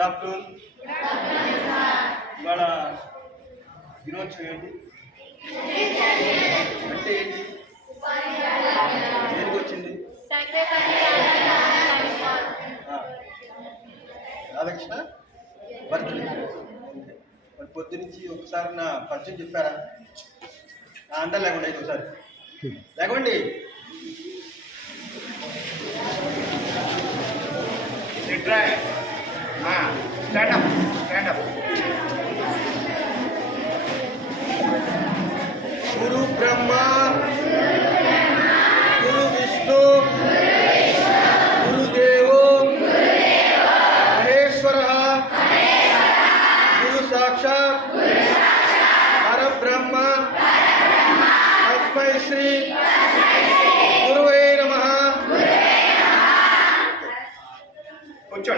Good afternoon. ఇవాళ దినోత్సవం ఏంటి అంటే ఏంటి, దేనికి వచ్చింది? రాధాకృష్ణ బర్త్డే. మరి పొద్దు నుంచి ఒకసారి నా పరిచయం చెప్పారా? నా అంతా లేకుండా అయితే ఒకసారి లేకండి. గురు బ్రహ్మ గురు విష్ణు గురుదేవో మహేశ్వర గురు సాక్షాత్ పరబ్రహ్మ తస్మై శ్రీ గురువే నమః.